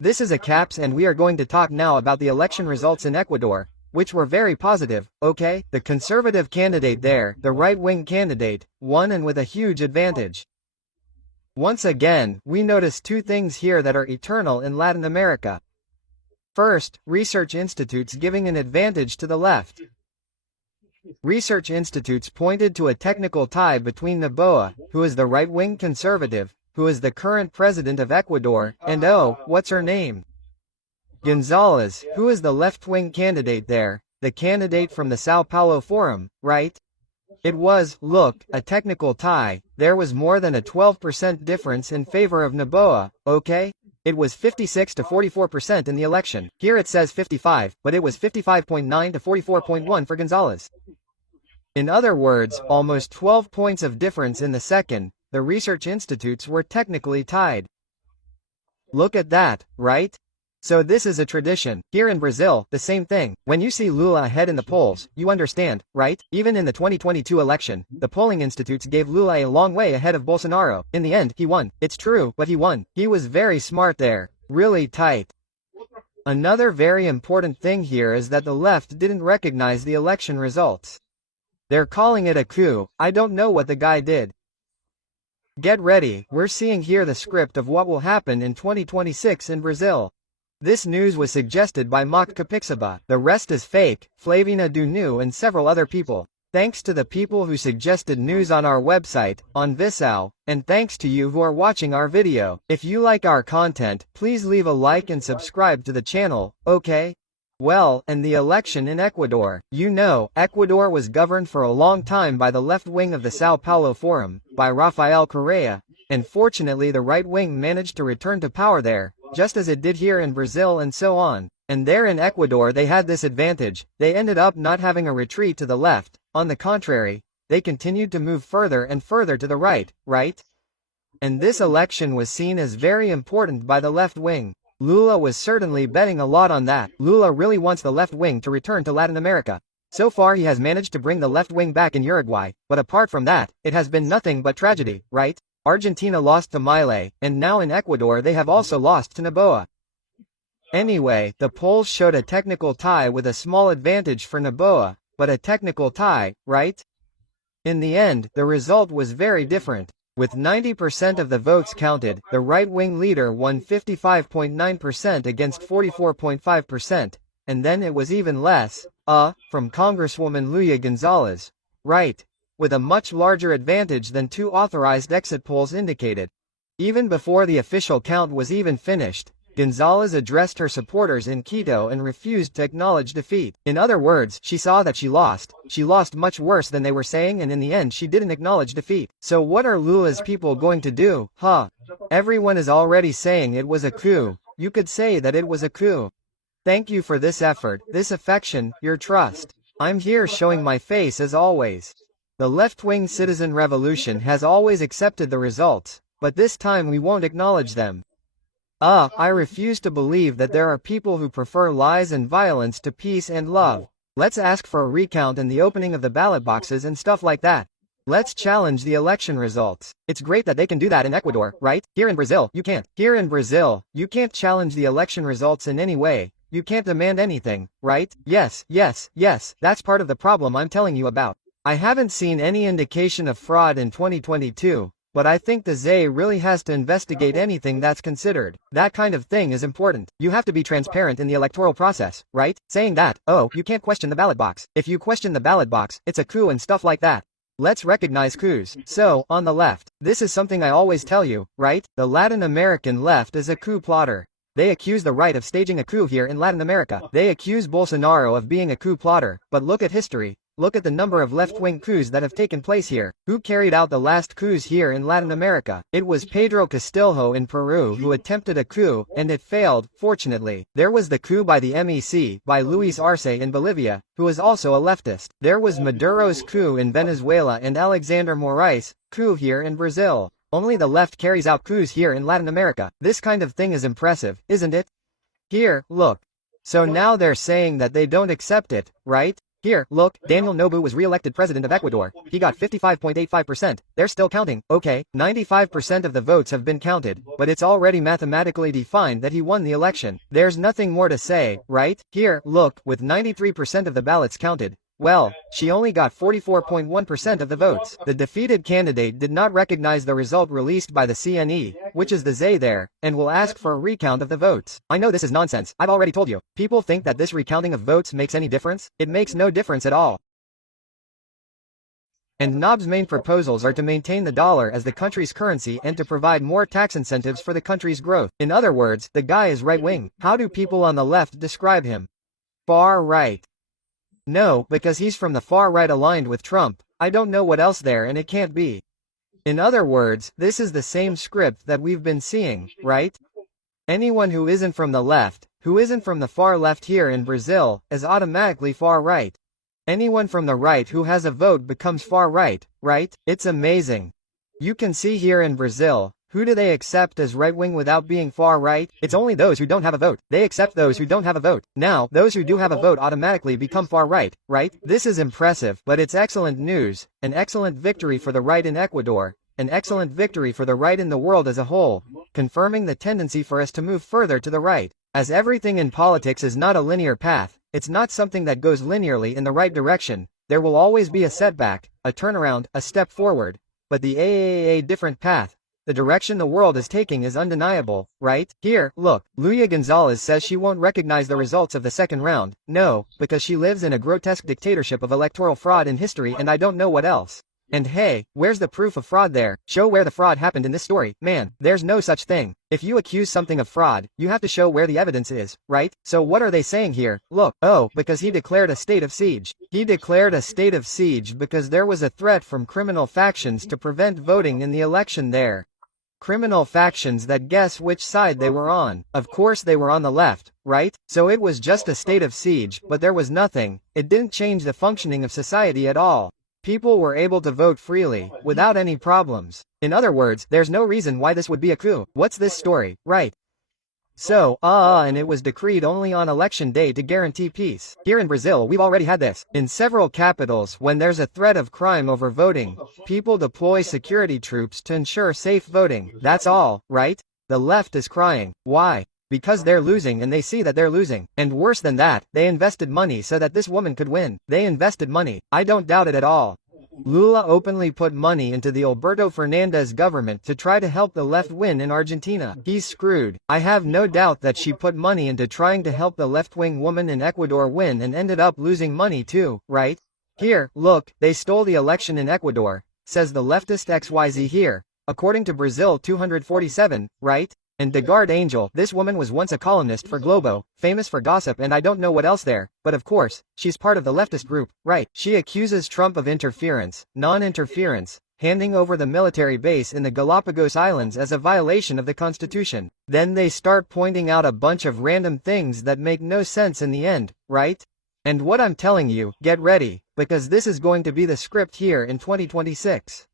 This is a caps and we are going to talk now about the election results in Ecuador, which were very positive, okay? The conservative candidate there, the right-wing candidate, won and with a huge advantage. Once again, we notice two things here that are eternal in Latin America. First, research institutes giving an advantage to the left. Research institutes pointed to a technical tie between Noboa, who is the right-wing conservative, who is the current president of Ecuador, and what's her name? Gonzalez, who is the left-wing candidate there, the candidate from the Sao Paulo Forum, right? It was, look, a technical tie. There was more than a 12% difference in favor of Noboa, okay? It was 56 to 44% in the election. Here it says 55, but it was 55.9 to 44.1 for Gonzalez. In other words, almost 12 points of difference in the second. The research institutes were technically tied. Look at that, right? So this is a tradition. Here in Brazil, the same thing. When you see Lula ahead in the polls, you understand, right? Even in the 2022 election, the polling institutes gave Lula a long way ahead of Bolsonaro. In the end, he won. It's true, but he won. He was very smart there. Really tight. Another very important thing here is that the left didn't recognize the election results. They're calling it a coup. I don't know what the guy did. Get ready, we're seeing here the script of what will happen in 2026 in Brazil. This news was suggested by Mock Capixaba. The rest is fake, Flavina Dunu and several other people. Thanks to the people who suggested news on our website, on Visao, and thanks to you who are watching our video. If you like our content, please leave a like and subscribe to the channel, okay? Well, and the election in Ecuador. You know, Ecuador was governed for a long time by the left wing of the Sao Paulo Forum, by Rafael Correa, and fortunately the right wing managed to return to power there, just as it did here in Brazil and so on. And there in Ecuador they had this advantage, they ended up not having a retreat to the left, on the contrary, they continued to move further and further to the right, right? And this election was seen as very important by the left wing. Lula was certainly betting a lot on that. Lula really wants the left wing to return to Latin America. So far he has managed to bring the left wing back in Uruguay, but apart from that, it has been nothing but tragedy, right? Argentina lost to Milei, and now in Ecuador they have also lost to Noboa. Anyway, the polls showed a technical tie with a small advantage for Noboa, but a technical tie, right? In the end, the result was very different. With 90% of the votes counted, the right-wing leader won 55.9% against 44.5%, and then it was even less, from Congresswoman Lula Gonzalez, right, with a much larger advantage than two authorized exit polls indicated. Even before the official count was even finished, Gonzalez addressed her supporters in Quito and refused to acknowledge defeat. In other words, she saw that she lost much worse than they were saying, and in the end she didn't acknowledge defeat. So what are Lula's people going to do, Everyone is already saying it was a coup. You could say that it was a coup. Thank you for this effort, this affection, your trust. I'm here showing my face as always. The left-wing citizen revolution has always accepted the results, but this time we won't acknowledge them. I refuse to believe that there are people who prefer lies and violence to peace and love. Let's ask for a recount and the opening of the ballot boxes and stuff like that. Let's challenge the election results. It's great that they can do that in Ecuador, right? Here in Brazil, you can't. Here in Brazil, you can't challenge the election results in any way. You can't demand anything, right? Yes, that's part of the problem I'm telling you about. I haven't seen any indication of fraud in 2022. But I think the ZE really has to investigate anything that's considered. That kind of thing is important. You have to be transparent in the electoral process, right? Saying that, you can't question the ballot box. If you question the ballot box, it's a coup and stuff like that. Let's recognize coups. So, on the left, this is something I always tell you, right? The Latin American left is a coup plotter. They accuse the right of staging a coup here in Latin America. They accuse Bolsonaro of being a coup plotter, but look at history. Look at the number of left-wing coups that have taken place here. Who carried out the last coups here in Latin America? It was Pedro Castillo in Peru who attempted a coup, and it failed, fortunately. There was the coup by the MEC, by Luis Arce in Bolivia, who is also a leftist. There was Maduro's coup in Venezuela and Alexander Moraes' coup here in Brazil. Only the left carries out coups here in Latin America. This kind of thing is impressive, isn't it? Here, look. So now they're saying that they don't accept it, right? Here, look, Daniel Noboa was re-elected president of Ecuador. He got 55.85%. They're still counting. Okay, 95% of the votes have been counted, but it's already mathematically defined that he won the election. There's nothing more to say, right? Here, look, with 93% of the ballots counted, well, she only got 44.1% of the votes. The defeated candidate did not recognize the result released by the CNE, which is the ZAY there, and will ask for a recount of the votes. I know this is nonsense. I've already told you. People think that this recounting of votes makes any difference. It makes no difference at all. And NOB's main proposals are to maintain the dollar as the country's currency and to provide more tax incentives for the country's growth. In other words, the guy is right-wing. How do people on the left describe him? Far right. No, because he's from the far right aligned with Trump. I don't know what else there, and it can't be. In other words, this is the same script that we've been seeing, right? Anyone who isn't from the left, who isn't from the far left here in Brazil, is automatically far right. Anyone from the right who has a vote becomes far right, right? It's amazing. You can see here in Brazil, who do they accept as right-wing without being far right? It's only those who don't have a vote. They accept those who don't have a vote. Now, those who do have a vote automatically become far right, right? This is impressive, but it's excellent news, an excellent victory for the right in Ecuador, an excellent victory for the right in the world as a whole, confirming the tendency for us to move further to the right. As everything in politics is not a linear path, it's not something that goes linearly in the right direction. There will always be a setback, a turnaround, a step forward, but the a different path. The direction the world is taking is undeniable, right? Here, look, Lulia Gonzalez says she won't recognize the results of the second round. No, because she lives in a grotesque dictatorship of electoral fraud in history and I don't know what else. And hey, where's the proof of fraud there? Show where the fraud happened in this story. Man, there's no such thing. If you accuse something of fraud, you have to show where the evidence is, right? So what are they saying here? Look, oh, because he declared a state of siege. He declared a state of siege because there was a threat from criminal factions to prevent voting in the election there. Criminal factions that guess which side they were on. Of course they were on the left, right? So it was just a state of siege, but there was nothing. It didn't change the functioning of society at all. People were able to vote freely, without any problems. In other words, there's no reason why this would be a coup. What's this story, right? So, and it was decreed only on election day to guarantee peace. Here in Brazil we've already had this. In several capitals, when there's a threat of crime over voting, people deploy security troops to ensure safe voting. That's all, right? The left is crying. Why? Because they're losing and they see that they're losing. And worse than that, they invested money so that this woman could win. They invested money. I don't doubt it at all. Lula openly put money into the Alberto Fernandez government to try to help the left win in Argentina. He's screwed. I have no doubt that she put money into trying to help the left-wing woman in Ecuador win and ended up losing money too, right? Here, look, they stole the election in Ecuador, says the leftist XYZ here, according to Brazil 247, right? And Degarde Angel, this woman was once a columnist for Globo, famous for gossip and I don't know what else there, but of course, she's part of the leftist group, right? She accuses Trump of interference, non-interference, handing over the military base in the Galapagos Islands as a violation of the Constitution. Then they start pointing out a bunch of random things that make no sense in the end, right? And what I'm telling you, get ready, because this is going to be the script here in 2026.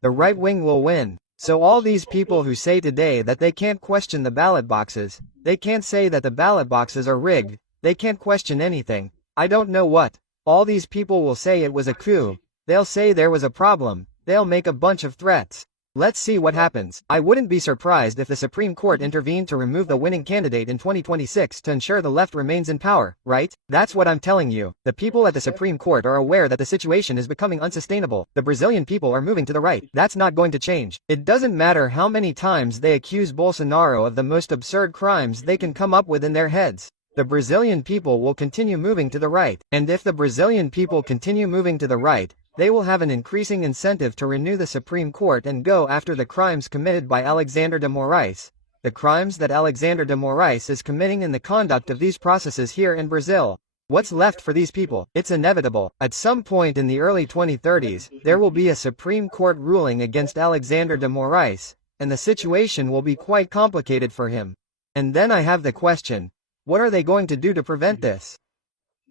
The right wing will win. So all these people who say today that they can't question the ballot boxes, they can't say that the ballot boxes are rigged, they can't question anything, I don't know what. All these people will say it was a coup, they'll say there was a problem, they'll make a bunch of threats. Let's see what happens. I wouldn't be surprised if the Supreme Court intervened to remove the winning candidate in 2026 to ensure the left remains in power, right? That's what I'm telling you. The people at the Supreme Court are aware that the situation is becoming unsustainable. The Brazilian people are moving to the right. That's not going to change. It doesn't matter how many times they accuse Bolsonaro of the most absurd crimes they can come up with in their heads. The Brazilian people will continue moving to the right. And if the Brazilian people continue moving to the right, they will have an increasing incentive to renew the Supreme Court and go after the crimes committed by Alexandre de Moraes. The crimes that Alexandre de Moraes is committing in the conduct of these processes here in Brazil. What's left for these people? It's inevitable. At some point in the early 2030s, there will be a Supreme Court ruling against Alexandre de Moraes, and the situation will be quite complicated for him. And then I have the question, what are they going to do to prevent this?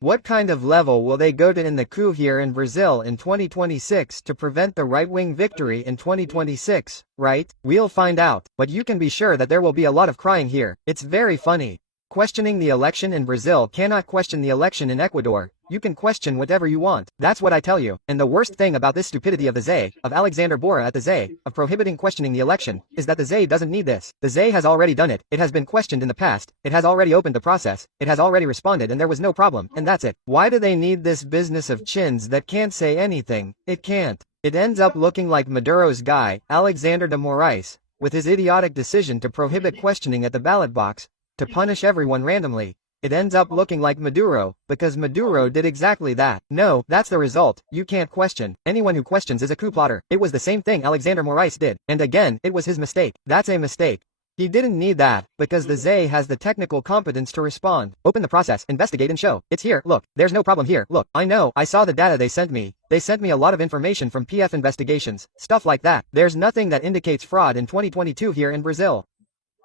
What kind of level will they go to in the coup here in Brazil in 2026 to prevent the right-wing victory in 2026, right? We'll find out, but you can be sure that there will be a lot of crying here. It's very funny. Questioning the election in Brazil cannot question the election in Ecuador. You can question whatever you want. That's what I tell you. And the worst thing about this stupidity of the ZE, of Alexander Bora at the ZE, of prohibiting questioning the election, is that the ZE doesn't need this. The ZE has already done it. It has been questioned in the past. It has already opened the process. It has already responded and there was no problem. And that's it. Why do they need this business of chins that can't say anything? It can't. It ends up looking like Maduro's guy, Alexander de Moraes, with his idiotic decision to prohibit questioning at the ballot box, to punish everyone randomly. It ends up looking like Maduro, because Maduro did exactly that. No, that's the result. You can't question. Anyone who questions is a coup plotter. It was the same thing Alexander Moraes did. And again, it was his mistake. That's a mistake. He didn't need that, because the ZE has the technical competence to respond. Open the process, investigate and show. It's here, look, there's no problem here, look, I know, I saw the data they sent me. They sent me a lot of information from PF investigations, stuff like that. There's nothing that indicates fraud in 2022 here in Brazil.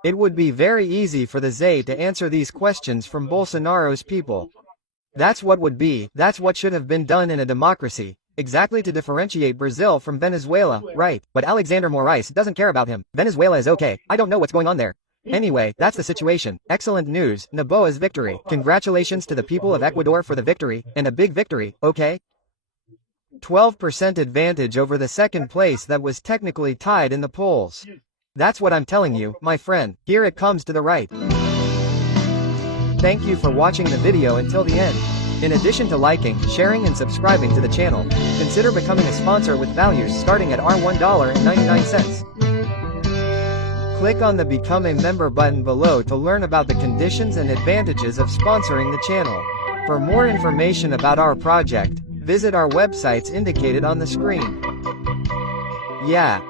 It would be very easy for the ZE to answer these questions from Bolsonaro's people. That's what should have been done in a democracy. Exactly to differentiate Brazil from Venezuela, right? But Alexander Moraes doesn't care about him. Venezuela is okay. I don't know what's going on there. Anyway, that's the situation. Excellent news, Noboa's victory. Congratulations to the people of Ecuador for the victory, and a big victory, okay? 12% advantage over the second place that was technically tied in the polls. That's what I'm telling you, my friend. Here it comes to the right. Thank you for watching the video until the end. In addition to liking, sharing and subscribing to the channel, consider becoming a sponsor with values starting at $1.99. Click on the Become a Member button below to learn about the conditions and advantages of sponsoring the channel. For more information about our project, visit our websites indicated on the screen. Yeah.